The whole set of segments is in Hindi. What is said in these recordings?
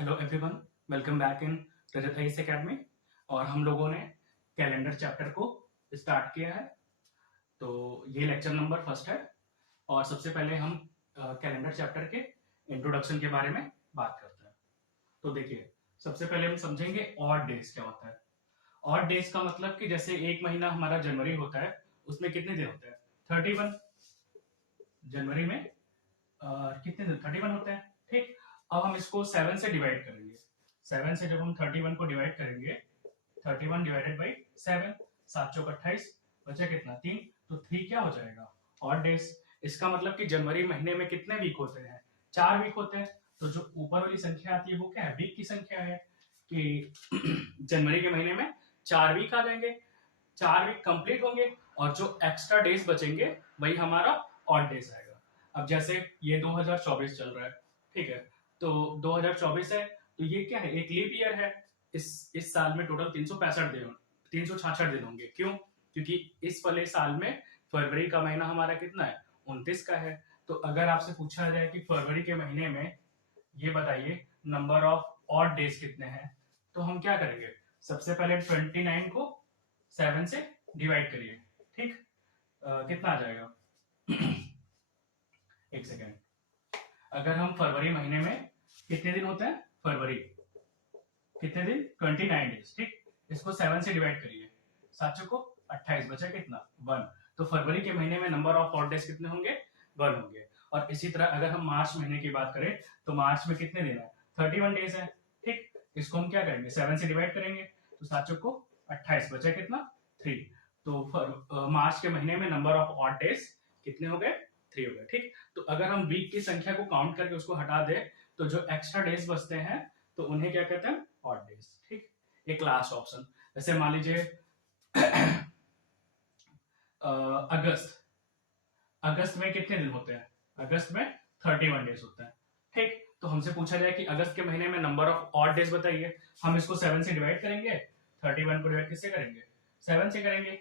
Hello everyone, welcome back in Rajat IAS academy. और हम लोगों ने कैलेंडर चैप्टर को स्टार्ट किया है। तो ये लेक्चर नंबर फर्स्ट है और सबसे पहले हम कैलेंडर चैप्टर के इंट्रोडक्शन के बारे में बात करते हैं। तो देखिए, सबसे पहले हम समझेंगे ऑड डेज क्या होता है। ऑड डेज का मतलब कि जैसे एक महीना हमारा जनवरी होता है, उसमें कितने दिन होते हैं? 31। जनवरी में कितने दिन? 31 होते हैं। ठीक, अब हम इसको 7 से डिवाइड करेंगे। 7 से जब हम 31 को डिवाइड करेंगे, 31 डिवाइडेड बाई 7, 7 चौक 28, बचा कितना? 3। तो 3 क्या हो जाएगा? Odd days. इसका मतलब कि जनवरी महीने में कितने वीक होते हैं? 4 वीक होते हैं। तो जो ऊपर वाली संख्या आती है वो क्या है? वीक की संख्या है कि जनवरी के महीने में 4 वीक आ जाएंगे, 4 वीक कंप्लीट होंगे और जो एक्स्ट्रा डेज बचेंगे वही हमारा ऑड डेज आएगा। अब जैसे ये 2024 चल रहा है, ठीक है, तो 2024 है तो ये क्या है? एक लीप ईयर है। इस साल में टोटल 366 दिन होंगे। क्यों? क्योंकि इस वाले साल में फरवरी का महीना हमारा कितना है? 29 का है। तो अगर आपसे पूछा जाए कि फरवरी के महीने में ये बताइए नंबर ऑफ ऑड डेज कितने हैं, तो हम क्या करेंगे? सबसे पहले 29 को 7 से डिवाइड करिए। ठीक, कितना आ जाएगा? एक सेकेंड। अगर हम फरवरी महीने में कितने दिन होते हैं? फरवरी कितने दिन? 29 डेज। ठीक, इसको 7 से डिवाइड करिए, 7 को 28, बचा कितना? 1। तो फरवरी के महीने में नंबर ऑफ ऑड डेज कितने होंगे? 1 होंगे। और इसी तरह अगर हम मार्च महीने की बात करें तो मार्च में कितने दिन है? 31 डेज है। ठीक, इसको हम क्या करेंगे? 7 से डिवाइड करेंगे, तो 7 को 28, बचा कितना? 3। तो मार्च के महीने में नंबर ऑफ ऑड डेज कितने हो गए? 3 हो गए। ठीक, तो अगर हम वीक की संख्या को काउंट करके उसको हटा दें तो जो एक्स्ट्रा डेज बचते हैं तो उन्हें क्या कहते हैं? Odd days. ठीक, एक लास्ट ऑप्शन, जैसे मान लीजिए अगस्त। अगस्त में कितने दिन होते हैं? अगस्त में 31 डेज होते हैं। ठीक, तो हमसे पूछा जाए कि अगस्त के महीने में नंबर ऑफ ऑड डेज बताइए, हम इसको 7 से डिवाइड करेंगे। 31 को डिवाइड किससे करेंगे? 7 से करेंगे।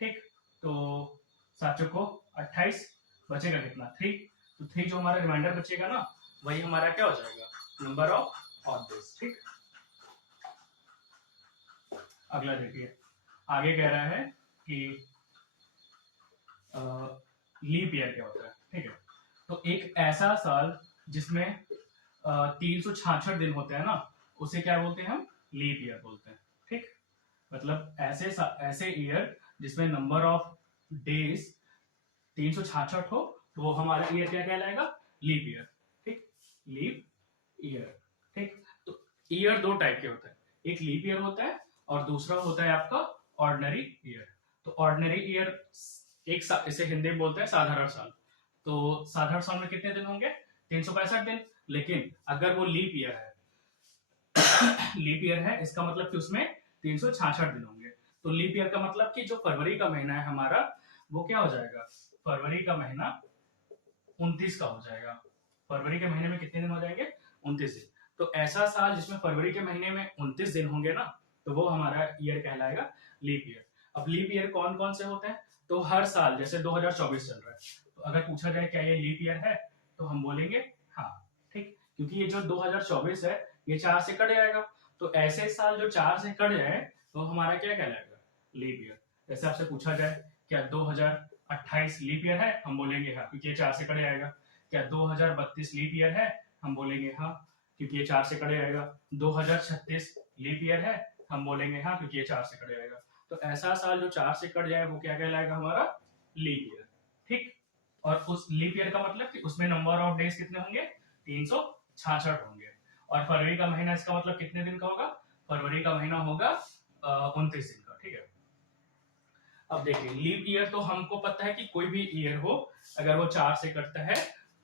ठीक, तो 7 को 28, बचेगा कितना? 3। तो 3 जो हमारा रिमाइंडर बचेगा ना, वही हमारा क्या हो जाएगा? Number of odd days. ठीक, अगला देखिए, आगे कह रहा है कि लीप ईयर क्या होता है। ठीक है, तो एक ऐसा साल जिसमें 366 दिन होते हैं ना, उसे क्या बोलते हैं? हम लीप ईयर बोलते हैं। ठीक, मतलब ऐसे ईयर जिसमें नंबर ऑफ डेज 366 हो, तो वो हमारा ईयर क्या कहलाएगा? Leap year. ठीक, लीप ईयर। ठीक, तो ईयर दो टाइप के होते हैं, एक लीप ईयर होता है और दूसरा होता है आपका ऑर्डिनरी ईयर। तो ऑर्डिनरी ईयर इसे हिंदी में बोलते हैं साधारण साल। तो साधारण साल में कितने दिन होंगे? 365 दिन। लेकिन अगर वो लीप ईयर है लीप ईयर है, इसका मतलब कि उसमें 366 दिन होंगे। तो लीप ईयर का मतलब कि जो फरवरी का महीना है हमारा, वो क्या हो जाएगा? फरवरी का महीना 29 का हो जाएगा। फरवरी के महीने में कितने दिन हो जाएंगे? 29 दिन। तो ऐसा साल जिसमें फरवरी के महीने में 29 दिन होंगे ना, तो वो हमारा ईयर कहलाएगा लीप ईयर। अब लीप ईयर कौन कौन से होते हैं? तो हर साल, जैसे 2024 चल रहा है, तो अगर पूछा जाए क्या ये लीप ईयर है, तो हम बोलेंगे हाँ। ठीक, क्योंकि ये जो 2024 है ये 4 से कट जाएगा। तो ऐसे साल जो 4 से कट जाए तो हमारा क्या कहलाएगा? Leap year. जैसे आपसे पूछा जाए क्या 2028 लीप ईयर है, हम बोलेंगे हाँ, क्योंकि ये 4 से कट जाएगा। क्या 2032 लीप ईयर है? हम बोलेंगे हाँ, क्योंकि ये 4 से कट जाएगा। 2036 लीप ईयर है? हम बोलेंगे हाँ, क्योंकि ये 4 से कट जाएगा। तो ऐसा साल जो 4 से कट जाए वो क्या कहलाएगा? हमारा लीप ईयर। ठीक, और उस लीप ईयर का मतलब कि उसमें नंबर ऑफ डेज कितने होंगे? 366 होंगे। और फरवरी का महीना, इसका मतलब कितने दिन का होगा? फरवरी का महीना होगा 29 दिन का। ठीक है, अब देखिए, लीप ईयर तो हमको पता है कि कोई भी ईयर हो अगर वो 4 से कटता है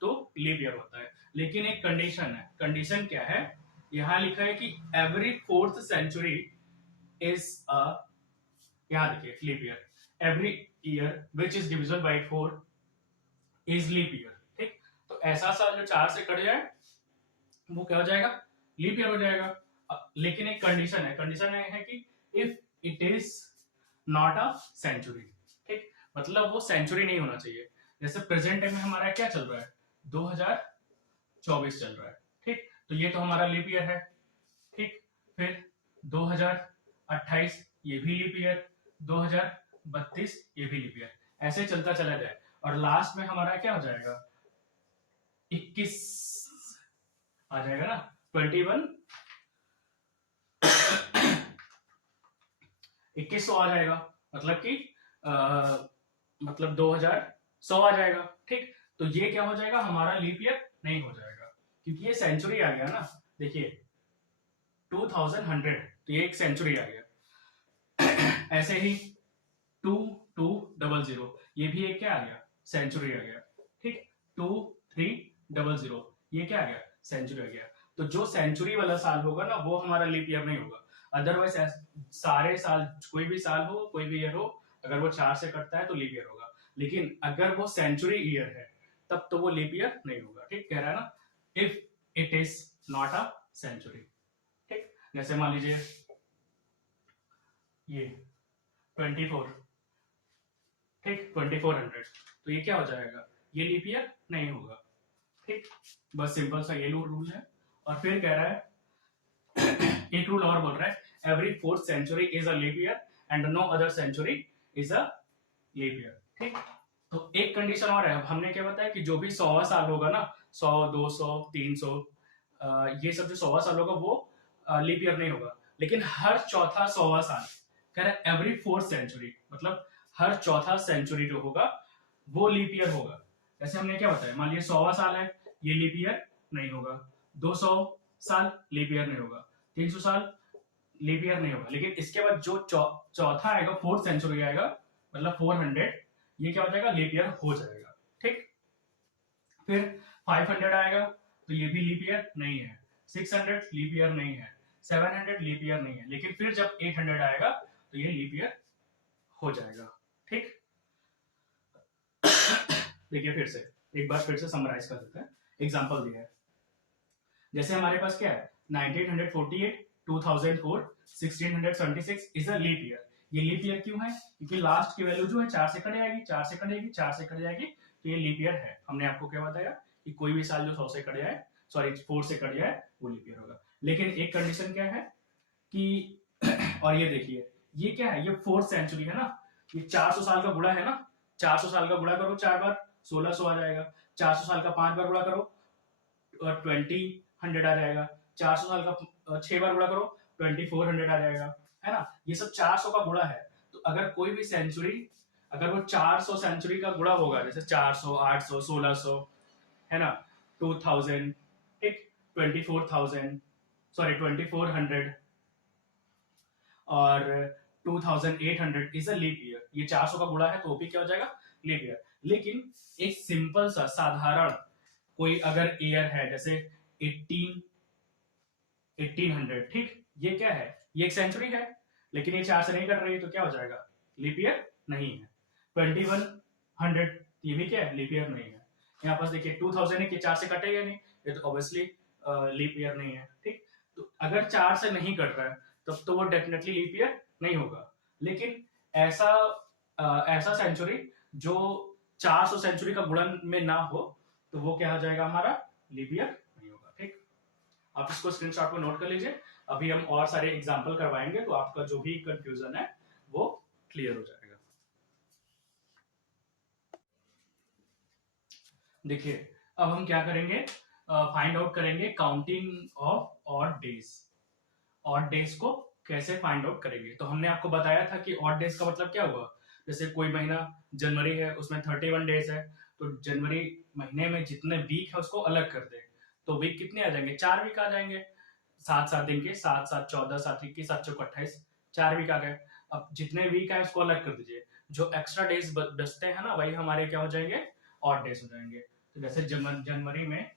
तो लीप ईयर होता है। लेकिन एक कंडीशन है। कंडीशन क्या है? यहां लिखा है कि every 4th century is a, यहां देखिए, leap year. Every year which is divisible by 4 is leap year. ठीक, तो ऐसा साल जो 4 से कट जाए वो क्या हो जाएगा? लीप ईयर हो जाएगा। लेकिन एक कंडीशन है। कंडीशन है कि if it is not a century. ठीक, मतलब वो सेंचुरी नहीं होना चाहिए। जैसे प्रेजेंट टाइम में हमारा क्या चल रहा है? 2024 चल रहा है। ठीक, तो ये तो हमारा लीप ईयर है, ठीक। फिर 2028 ये भी लीप ईयर, 2032 ये भी लीप ईयर, ऐसे चलता चला जाए और लास्ट में हमारा क्या हो जाएगा, 21 आ जाएगा ना, 21 2100 आ जाएगा, मतलब कि मतलब 2100 आ जाएगा, ठीक। तो ये क्या हो जाएगा, हमारा लीप ईयर नहीं हो जाएगा, क्योंकि ये सेंचुरी आ गया ना, देखिए 2100, तो ये एक सेंचुरी आ गया। ऐसे ही 2200 ये भी एक क्या आ गया, सेंचुरी आ गया, ठीक। 2300 ये क्या आ गया, सेंचुरी आ गया। तो जो सेंचुरी वाला साल होगा ना वो हमारा लीप ईयर नहीं होगा। अदरवाइज सारे साल, कोई भी साल हो, कोई भी ईयर हो, अगर वो 4 से कटता है तो लीप ईयर होगा, लेकिन अगर वो सेंचुरी ईयर है तब तो वो लीप ईयर नहीं होगा, ठीक। कह रहा है ना, if it is not a century, ठीक। जैसे मान लीजिए ये 24, ठीक, 2400, तो ये क्या हो जाएगा, ये लीप ईयर नहीं होगा, ठीक। बस सिंपल सा ये रूल है। और फिर कह रहा है एक रूल और बोल रहा है, every 4th century is a leap year and no other century is a leap year, ठीक। तो एक कंडीशन और है, हमने क्या बताया कि जो भी 100वां साल होगा ना, 100, 200, 300, ये सब जो 100वां साल होगा वो लीप ईयर नहीं होगा, लेकिन हर चौथा 100वां साल, कह रहा है एवरी 4th सेंचुरी, मतलब हर चौथा सेंचुरी जो होगा वो लीप ईयर होगा। जैसे हमने क्या बताया, मान लीजिए 100वां साल है, ये लीप ईयर नहीं होगा, 200 साल लीप ईयर नहीं होगा, 300 साल लीप ईयर नहीं होगा, लेकिन इसके बाद जो चौथा आएगा, 4th सेंचुरी आएगा, मतलब 400, ये क्या हो जाएगा, लीप ईयर हो जाएगा, ठीक। फिर 500 आएगा तो ये भी लीप ईयर नहीं है, 600 लीप ईयर नहीं है, 700 लीप ईयर नहीं है, लेकिन फिर जब 800 आएगा तो ये लीप ईयर हो जाएगा, ठीक। देखिए फिर से एक बार फिर से समराइज कर देते हैं, एग्जांपल दिया है। जैसे हमारे पास क्या है, 1948, 2004, 1676 इज अ लीप ईयर। ये लीप ईयर क्यों है, क्योंकि लास्ट की वैल्यू जो है 4 से कट जाएगी, 4 से कटेगी, 4 से कट जाएगी, तो ये लीप ईयर है। हमने आपको क्या बताया कि कोई भी साल जो 100 से कट जाए, सॉरी 4 से कट जाए, वो लीप ईयर होगा। लेकिन एक कंडीशन क्या है कि और ये देखिए ये क्या है, ये 4th सेंचुरी है ना, ये 400 साल का गुणा है ना, 400 साल का गुणा करो 4 बार, 1600 आ जाएगा, 400 साल का 5 बार गुणा करो 2000 आ जाएगा, 400 साल का 6 बार गुणा करो 2400 आ जाएगा, है ना। ये सब 400 का गुणा है। तो अगर कोई भी सेंचुरी, अगर वो 400 सेंचुरी का गुणा होगा, जैसे 400, 800, 1600, है ना, 2000, ठीक, 24,000, सॉरी 2400 और 2800 इज अ लीप ईयर। ये 400 का गुणा है तो वो भी क्या हो जाएगा, लीप ईयर। लेकिन एक सिंपल सा साधारण कोई अगर ईयर है, जैसे 1800, ठीक, ये क्या है, ये एक सेंचुरी है, लेकिन ये 4 से नहीं कट रही, तो क्या हो जाएगा, लीप ईयर नहीं है। 2100 ये भी क्या है, लीप ईयर नहीं है। यहाँ पास देखिए 2000 है कि 4 से कटेगा नहीं, ये तो ऑब्वियसली लीप ईयर नहीं है, ठीक। तो अगर 4 से नहीं कट रहा है तब तो वो डेफिनेटली लीप ईयर नहीं होगा। लेकिन ऐसा सेंचुरी जो 400 सेंचुरी का गुणन में ना हो, तो वो क्या हो जाएगा, हमारा लीप ईयर नहीं होगा, ठीक। आप इसको स्क्रीनशॉट में नोट कर लीजिए, अभी हम और सारे एग्जांपल करवाएंगे तो आपका जो भी कंफ्यूजन है वो क्लियर हो जाएगा। देखिए अब हम क्या करेंगे, फाइंड आउट करेंगे counting of odd days. Odd days को कैसे फाइंड आउट करेंगे, तो हमने आपको बताया था कि ऑड डेज का मतलब क्या हुआ, जैसे कोई महीना जनवरी है उसमें 31 डेज है, तो जनवरी महीने में जितने वीक है उसको अलग कर दे, तो वीक कितने आ जाएंगे, 4 वीक आ जाएंगे, 7 दिन के, 7 7 14, 7 21, 7 चौक 28, 4 वीक आ गए। अब जितने वीक है उसको अलग कर दीजिए, जो एक्स्ट्रा डेज बचते हैं ना वही हमारे क्या हो जाएंगे, ऑड डेज हो जाएंगे। तो जैसे जनवरी में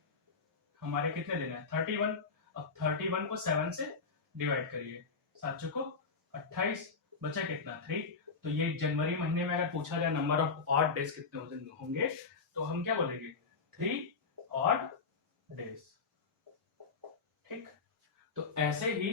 हमारे कितने दिन है, 31। अब 31 को 7 से डिवाइड करिए, 7 चौको 28, बचा कितना, 3। तो ये जनवरी महीने में अगर पूछा जाए नंबर ऑफ ऑड डेज कितने होंगे, तो हम क्या बोलेंगे, 3 ऑड डेज, ठीक। तो ऐसे ही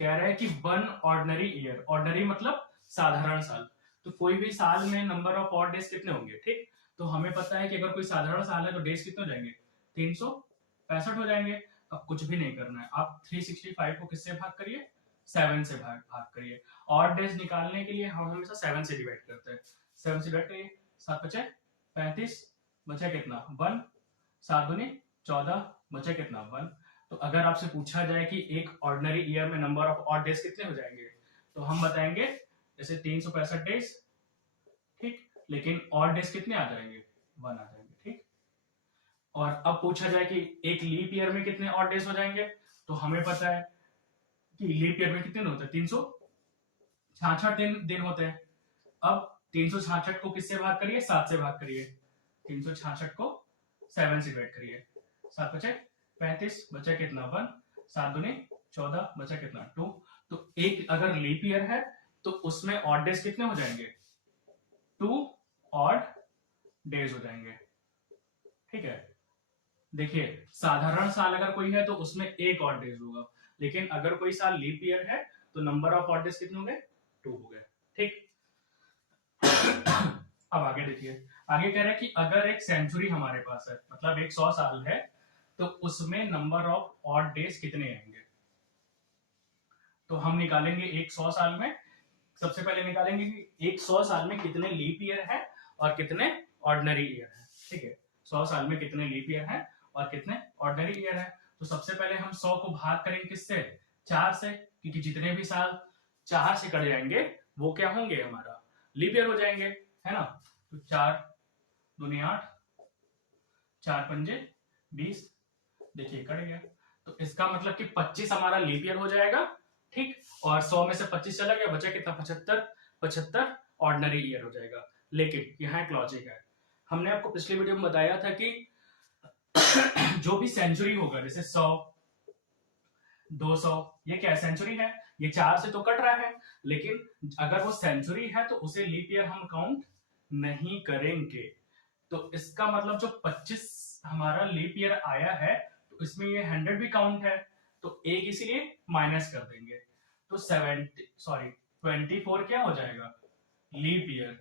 कह रहे हैं कि 1 ऑर्डिनरी ईयर, ऑर्डिनरी मतलब साधारण साल, तो कोई भी साल में नंबर ऑफ ऑड डेज कितने होंगे, ठीक। तो हमें पता है कि अगर कोई साधारण साल है तो डेज कितने हो जाएंगे, 365 हो जाएंगे। अब कुछ भी नहीं करना है, आप 365 को किससे भाग करिए, 7 से भाग करिए। और डेज निकालने के लिए हम हमेशा 7 से डिवाइड करते हैं, 7 से डिवाइड करिए, 7 बचे 35, बचा कितना 1, 7 दूनी 14, बचा कितना 1। तो अगर आपसे पूछा जाए कि एक ऑर्डिनरी ईयर में नंबर ऑफ ऑड डेज कितने हो जाएंगे, तो हम बताएंगे जैसे 365 डेज, ठीक, लेकिन ऑड डेज कितने आ जाएंगे, 1 आ जाएंगे, ठीक। और अब पूछा जाए कि एक लीप ईयर में कितने ऑड डेज हो जाएंगे, तो हमें पता है कि लीप ईयर में कितने होते हैं, 366 दिन होते हैं। अब 366 को किससे भाग करिए, 7 से भाग करिए, 366 को 7 से डिवाइड करिए, 7 बचे 35, बचा कितना 1, 7 दूनी 14, बचा कितना 2। तो एक अगर लीप ईयर है तो उसमें ऑड डेज कितने हो जाएंगे, 2 ऑड डेज हो जाएंगे, ठीक है। देखिए साधारण साल अगर कोई है तो उसमें एक ऑड डेज होगा, लेकिन अगर कोई साल लीप ईयर है तो नंबर ऑफ ऑड डेज कितने हो गए, 2 हो गए, ठीक। अब आगे देखिए, आगे कह रहा है कि अगर एक सेंचुरी हमारे पास है, मतलब एक 100 साल है, तो उसमें नंबर ऑफ ऑड डेज कितने आएंगे। तो हम निकालेंगे एक 100 साल में, सबसे पहले निकालेंगे कि एक 100 साल में कितने लीप ईयर है और कितने ऑर्डिनरी ईयर है, ठीक है। 100 साल में कितने लीप ईयर है और कितने ऑर्डिनरी ईयर है। तो सबसे पहले हम 100 को भाग करेंगे किससे, 4 से, क्योंकि जितने भी साल 4 से कट जाएंगे वो क्या होंगे, हमारा लीप ईयर हो जाएंगे, है ना। तो 4 दूनी 8, 4 पंजे 20, देखिए कट गया। तो इसका मतलब कि 25 हमारा लीप ईयर हो जाएगा, ठीक। और 100 में से 25 चला गया, बचा कितना 75 ऑर्डिनरी ईयर हो जाएगा। लेकिन यहाँ एक लॉजिक है, हमने आपको पिछले वीडियो में बताया था कि जो भी सेंचुरी होगा, जैसे 100, 200, ये क्या सेंचुरी है, ये 4 से तो कट रहा है, लेकिन अगर वो सेंचुरी है तो उसे लीप ईयर हम काउंट नहीं करेंगे। तो इसका मतलब जो 25 हमारा लीप ईयर आया है तो इसमें ये 100 भी काउंट है, तो एक इसीलिए माइनस कर देंगे। तो 24 क्या हो जाएगा, लीप ईयर,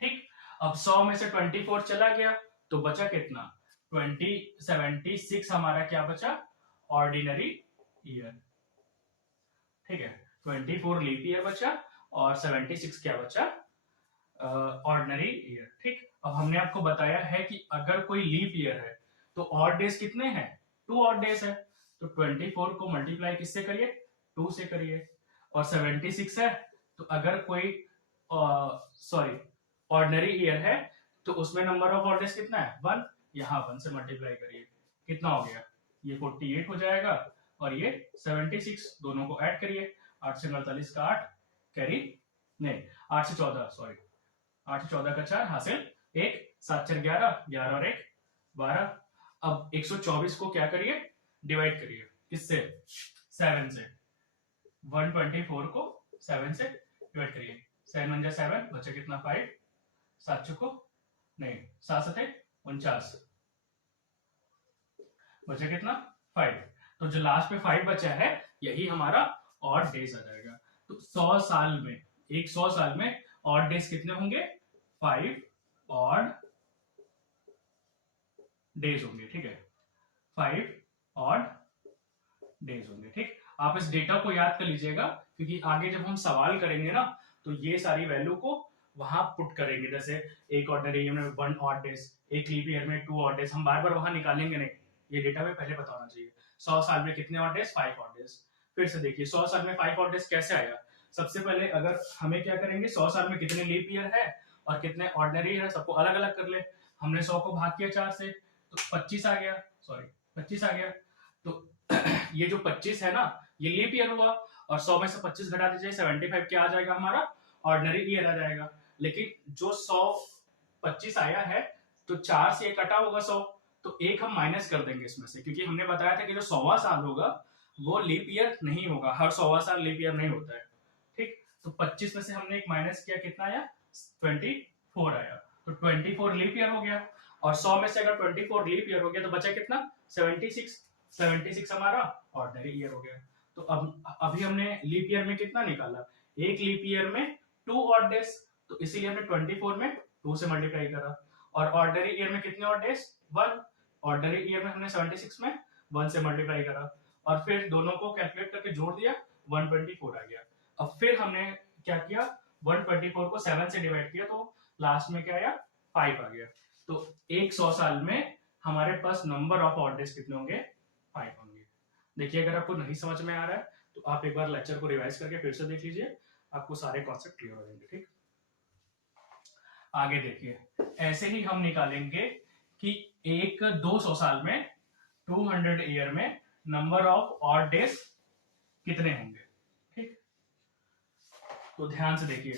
ठीक। अब 100 में से 24 चला गया तो बचा कितना 76 हमारा क्या बचा, ऑर्डिनरी ईयर, ठीक है। 24 लीप ईयर बचा और 76 क्या बचा, ऑर्डिनरी ईयर, ठीक। अब हमने आपको बताया है कि अगर कोई लीप ईयर है तो ऑड डेज कितने हैं, 2 ऑड डेज है। तो 24 को मल्टीप्लाई किससे करिए, 2 से करिए। और 76 है तो अगर कोई ऑर्डिनरी ईयर है तो उसमें नंबर ऑफ ऑड डेज कितना है, 1, यहाँ 1 से मल्टीप्लाई करिए, कितना हो गया, ये 48 हो जाएगा और ये 76, दोनों को ऐड करिए, 8 से 48 का 8 कैरी नहीं, 8 से 14 सॉरी, 8 से 14 का 4 हासिल 1, 7 4 11, 11 और 1 12। अब 124 को क्या करिए, डिवाइड करिए किससे, 7 से। 124 को 7 से डिवाइड करिए, 7 1 7, बचे कितना 5, 7 को नहीं 7 7 49, बचे कितना 5। तो जो लास्ट में 5 बचा है यही हमारा ऑड डेज आ जाएगा। तो 100 साल में, एक 100 साल में ऑड डेज कितने होंगे, 5 ऑड डेज होंगे, ठीक है, 5 ऑड डेज होंगे, ठीक। आप इस डेटा को याद कर लीजिएगा, क्योंकि आगे जब हम सवाल करेंगे ना तो ये सारी वैल्यू को वहां पुट करेंगे, जैसे एक ऑर्डिनरी ईयर में 1 ऑड डेज, एक लीप ईयर में 2 ऑड डेज, हम बार बार वहां निकालेंगे नहीं, ये डेटा में पहले पता होना चाहिए। 100 साल में कितने ऑड डेज, 5 ऑड डेज। फिर से देखिए 100 साल में 5 ऑड डेज कैसे आया। सबसे पहले अगर हमें क्या करेंगे, 100 साल में कितने लीप ईयर है और कितने ऑर्डिनरी है सबको अलग अलग कर ले। हमने 100 को भाग किया 4 से तो 25 आ गया, सॉरी 25 आ गया। तो ये जो 25 है ना ये लीप ईयर हुआ, और 100 में से 25 घटा दीजिए, 75 क्या आ जाएगा हमारा, ऑर्डिनरी ईयर आ जाएगा। लेकिन जो 125 आया है तो 4 से कटा होगा 100, तो एक हम माइनस कर देंगे इसमें से, क्योंकि हमने बताया था कि जो 100वां साल होगा वो लीप ईयर नहीं होगा, हर 100वां साल लीप ईयर नहीं होता है, ठीक। तो 25 में से हमने एक माइनस किया, कितना आया 24 आया, तो 24 लीप ईयर हो गया। और 100 में से अगर 24 लीप ईयर हो गया तो बचा कितना 76 हमारा ऑर्डिनरी ईयर हो गया। तो अब अभी हमने लीप ईयर में कितना निकाला, एक लीप ईयर में 2 ऑड डेज, तो इसीलिए हमने 24 में 2 से मल्टीप्लाई करा। और ऑर्डिनरी ईयर में कितने ऑड डेज, 1, ऑर्डिनरी ईयर में हमने 76 में 1 से मल्टीप्लाई करा और फिर दोनों को कैलकुलेट करके जोड़ दिया, 124 आ गया। अब फिर हमने क्या किया, 124 को 7 से डिवाइड किया तो लास्ट में क्या आया, 5 आ गया। तो 100 साल में हमारे पास नंबर ऑफ ऑड डेज कितने होंगे, 5 होंगे। देखिए अगर आपको नहीं समझ में आ रहा है तो आप एक बार लेक्चर को रिवाइज करके फिर से देख लीजिए, आपको सारे कॉन्सेप्ट क्लियर हो जाएंगे। ठीक, आगे देखिए, ऐसे ही हम निकालेंगे कि एक 200 साल में 200 ईयर में नंबर ऑफ ऑड डेज कितने होंगे। ठीक, तो ध्यान से देखिए,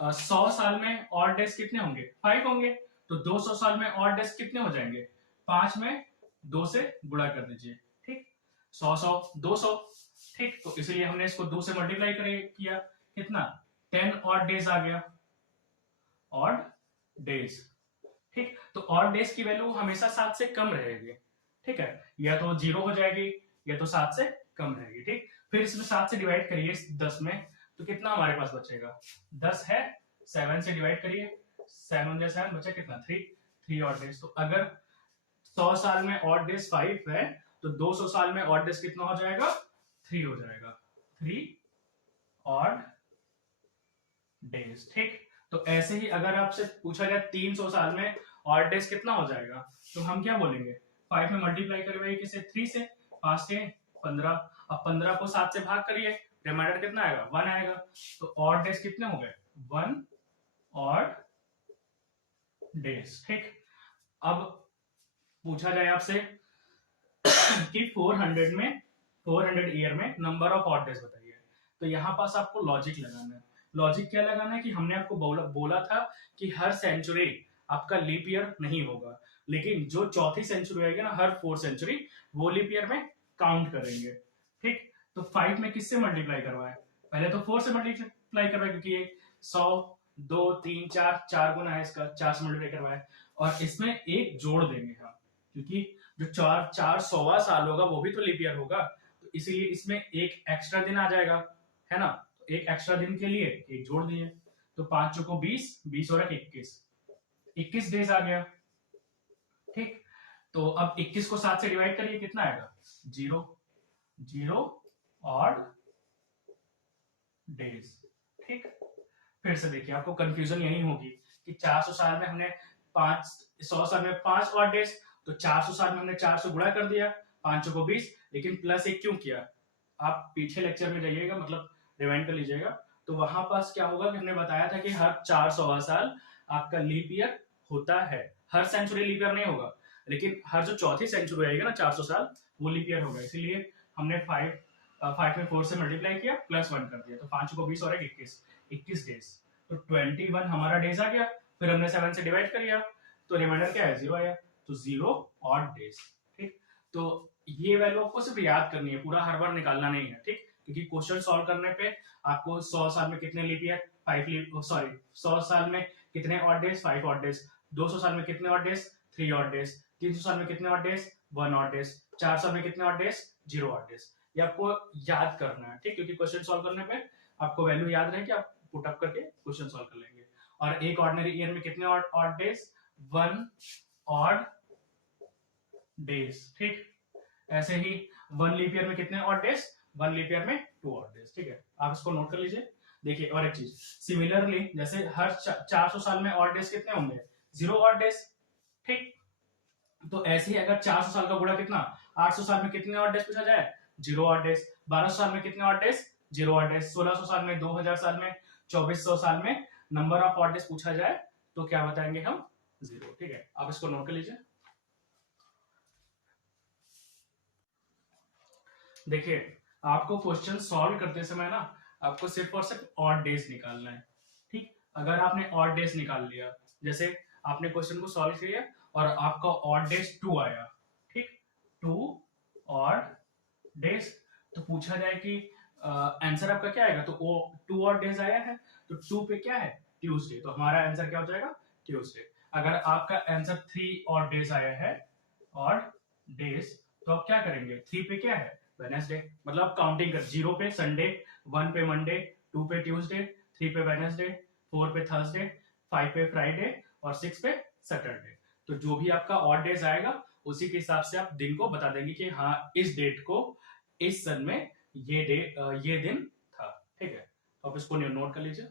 100 साल में ऑड डेज कितने होंगे, 5 होंगे। तो 200 साल में ऑड डेज कितने हो जाएंगे, 5 में 2 से गुणा कर दीजिए। ठीक, 100 100 200। ठीक, तो इसलिए हमने इसको 2 से मल्टीप्लाई किया, कितना, 10 ऑड डेज आ गया, ऑड डेज। ठीक, तो ऑड डेज की वैल्यू हमेशा 7 से कम रहेगी। ठीक है, या तो 0 हो जाएगी या तो 7 से कम रहेगी। ठीक, फिर इसमें 7 से डिवाइड करिए 10 में, तो कितना हमारे पास बचेगा, 10 है, 7 से डिवाइड करिए, 7 7 बचा कितना, 3 ऑड डेज। तो अगर 100 साल में ऑड डेज 5 है तो 200 साल में ऑड डेज कितना हो जाएगा, 3 हो जाएगा, 3 ऑड डेज। ठीक, तो ऐसे ही अगर आपसे पूछा जाए 300 साल में ऑड डेज कितना हो जाएगा, तो हम क्या बोलेंगे, 5 में मल्टीप्लाई करवाइए किसे, 3 से, 5 के 15, अब 15 को 7 से भाग करिए, रिमाइंडर कितना आएगा, 1 आएगा। तो ऑड डेज कितने हो गए, 1 ऑड डेज। ठीक, अब पूछा जाए आपसे कि 400 ईयर में नंबर ऑफ ऑड डेज बताइए, तो यहां पास आपको लॉजिक लगाना है। लॉजिक क्या लगाना है कि हमने आपको बोला था कि हर सेंचुरी आपका लीप ईयर नहीं होगा, लेकिन जो चौथी सेंचुरी आएगी ना, हर 4 सेंचुरी, वो लीप ईयर में काउंट करेंगे। ठीक, तो 5 में किससे मल्टीप्लाई करवाए, पहले तो 4 से मल्टीप्लाई करवाए, क्योंकि 100 2 3 4 गुना है इसका, 4 से मल्टीप्लाई करवाए, और इसमें एक जोड़ देंगे हम, क्योंकि जो 400वां साल होगा वो भी तो लीप ईयर होगा, तो इसीलिए इसमें एक एक्स्ट्रा दिन आ जाएगा, है ना। तो एक एक्स्ट्रा दिन के लिए एक जोड़ दिए, तो 5 चौको 20, 20 और 21 डेज आ गया। ठीक, तो अब 21 को 7 से डिवाइड करिए, कितना आएगा, 0 ऑड डेज। ठीक, फिर से देखिए, आपको कंफ्यूजन यही होगी कि 400 साल में हमने 100 साल में 5 ऑड डेज, तो 400 साल में हमने 4 से गुणा कर दिया, 5 को 20, लेकिन प्लस 1 क्यों किया, आप पीछे लेक्चर में जाइएगा, मतलब रिवाइंड कर लीजिएगा, तो वहां पास क्या होगा कि हमने बताया था कि हर 400वां साल आपका लीप ईयर होता है, हर सेंचुरी लीप ईयर नहीं होगा, लेकिन हर जो चौथी सेंचुरी आएगी ना 400 साल, वो लीप ईयर होगा। इसीलिए हमने 5 में 4 से मल्टीप्लाई किया, प्लस 1 कर दिया, तो 5 को 20 और 21 डेज, तो 21 हमारा डेज आ गया। फिर हमने 7 से डिवाइड कर दिया, तो रिमाइंडर क्या है, 0 आया, तो 0 ऑड डेज। ठीक, तो ये वैल्यू आपको सिर्फ याद करनी है, पूरा हर बार निकालना नहीं है। ठीक, क्योंकि क्वेश्चन सॉल्व करने पे आपको 100 साल में कितने लीप ईयर, 100 साल में कितने ऑड डेज, 5 ऑड डेज, 200 साल में कितने ऑड डेज, 3 ऑड डेज, 300 साल में कितने ऑड डेज, 1 ऑड डेज, 4 साल में कितने ऑड डेज, 0 ऑड डेज। ये आपको याद करना है। ठीक, क्योंकि क्वेश्चन सॉल्व करने पे आपको वैल्यू याद रहे कि आप पुट अप करके क्वेश्चन सॉल्व कर लेंगे। और एक ऑर्डिनरी ईयर में कितने ऑड डेज, 1 ऑड डेज। ठीक, ऐसे ही 1 लीप ईयर में कितने ऑड डेज, 1 लीप ईयर में 2 ऑड डेज। ठीक है, आप इसको नोट कर लीजिए। देखिए और एक चीज, सिमिलरली जैसे हर 400 साल में ऑड डेज कितने होंगे, 0 ऑड डेज। ठीक, तो ऐसे ही अगर 400 साल का गुणा कितना, 800 साल में कितने ऑड डेज पूछा जाए, 0 ऑड डेज, 1200 साल में कितने ऑड डेज, 0 ऑड डेज, 1600 साल में, 2000 साल में, 2400 साल में नंबर ऑफ ऑड डेज पूछा जाए तो क्या बताएंगे हम, 0। ठीक है, आप इसको नोट कर लीजिए। देखिए, आपको क्वेश्चन सॉल्व करते समय ना आपको सिर्फ और सिर्फ ऑड डेज निकालना है। ठीक, अगर आपने ऑड डेज निकाल लिया, जैसे आपने क्वेश्चन को सॉल्व किया और आपका ऑड डेज 2 आया, ठीक, 2 ऑड डेज, तो पूछा जाए कि आंसर आपका क्या आएगा, तो वो 2 ऑड डेज आया है, तो 2 पे क्या है, ट्यूसडे, तो हमारा आंसर क्या हो जाएगा, ट्यूसडे। अगर आपका आंसर 3 ऑड डेज आया है, ऑड डेज, तो आप क्या करेंगे, 3 पे क्या है, वेडनेसडे, मतलब काउंटिंग कर, 0 पे संडे, 1 पे मंडे, 2 पे ट्यूसडे, 3 पे वेडनेसडे, 4 पे थर्सडे, 5 पे फ्राइडे और 6 पे सैटरडे। तो जो भी आपका ऑड डेज आएगा उसी के हिसाब से आप दिन को बता देंगे कि हाँ इस डेट को इस सन में ये दिन था। ठीक है, तो आप इसको नोट कर लीजिए।